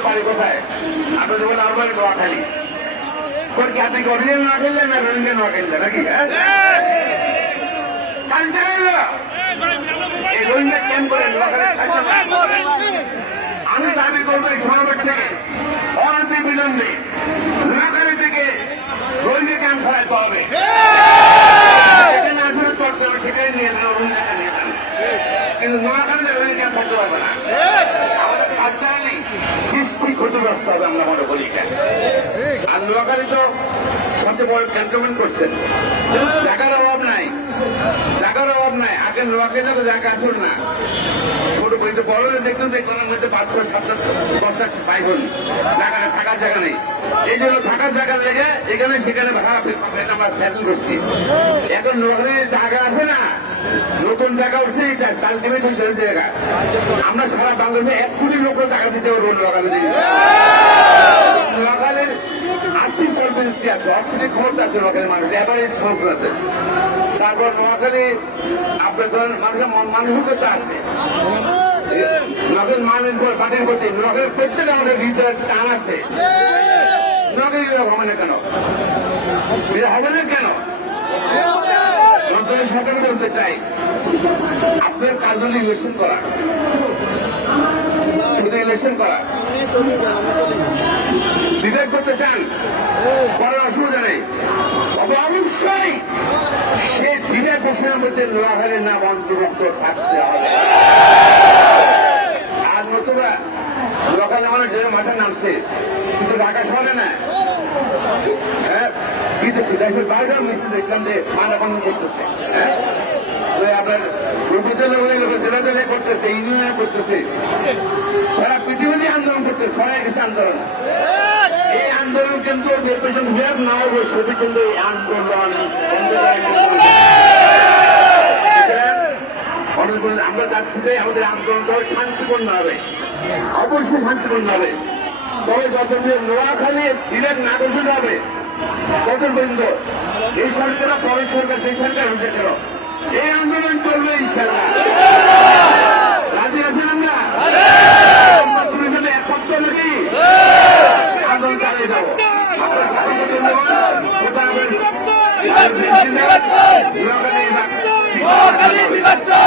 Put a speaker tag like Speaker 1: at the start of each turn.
Speaker 1: আপনাদের বাড়ি কোথায়? আপনাদের বলে আমার বাড়ি নোয়াখালী তোর কি আপনি অরিজিনাল নোয়া খেললেন না রোহিঙ্গা নোয়া খেললেন নাকি হ্যাঁ? কালচার হলো এই রোহিঙ্গা ক্যাম্প করে আমি দাবি করব এই সমাবেশ থেকে। অনতি বিলম্বে। নোয়াখালী থেকে রোহিঙ্গা ক্যাম্প সরাইতে হবে? সেখানে আসলে চর্চা হবে সেখানে নিয়ে রোহিঙ্গাটা নিয়ে কিন্তু নোয়াখালীতে রোহিঙ্গা ক্যাম্প করতে পারবে না? আমাদের কালচারালি হিস্ট্রি ক্ষতিগ্রস্ত হবে, আমরা মনে করি। আর তো সবচেয়ে বড় ক্যান্টনমেন্ট করছেন জায়গার অভাব নাই। জায়গার অভাব নাই। আগে নোয়াখালীতে তো জায়গা আসল না। আমরা আছে না, নতুন জায়গা আমরা সারা বাংলাদেশে এক কোটি লোক জায়গা দিতে পারব নোয়াখালী নোয়াখালীর সলভেন্সি আছে, অর্থনৈতিক ক্ষমতা আছে নোয়াখালীর মানুষ অ্যাভারেজ আছে তারপর নোয়াখালী আপনার ধরেন মানুষের মন- মানসিকতা আছে। নোয়াখালীর মানুষ মাটির প্রতি, নোয়াখালীর প্রত্যেক আমাদের হৃদয়ের টান আছে। নোয়াখালী না কেন? বিভাগ হবে না কেন? নতুন সরকার বলতে চাই। আপনার কাজ হল ইলেকশন করা। শুধু ইলেকশন করা। বিবেক করতে চান করার অসুবিধা নেই তবে অবশ্যই সে ঘোষণার মধ্যে নাম অন্তর্ভুক্ত থাকতে হবে। আর নতুবা, লোকাল মানুষ যে মাঠে নামছে। কিন্তু ঢাকা শহরে না। হ্যাঁ বিদেশি দেশের বাইরেও মিছিল দেখলাম যে মানা বন্ধ করতেছে। হ্যাঁ করতেছে ইউনিয়নে করতেছে। পৃথিবীতে আন্দোলন আন্দোলন। আন্দোলন কিন্তু নির্বাচন হয়ে সেটি কিন্তু আন্দোলন। আমরা যাচ্ছি যে আমাদের আন্দোলনটা শান্তিপূর্ণ হবে। অবশ্যই শান্তিপূর্ণ হবে। তবে যতদিন নোয়াখালী বিরাট না ঘোষিত হবে তত পর্যন্ত এই সরকার পরের সরকার যে সরকার হতে কেন? এই আন্দোলন চলবে ইনশাল্লাহ রাজি আছেন আমরা? আন্দোলন চালিয়ে যাব। নোয়াখালী
Speaker 2: বিভাগ।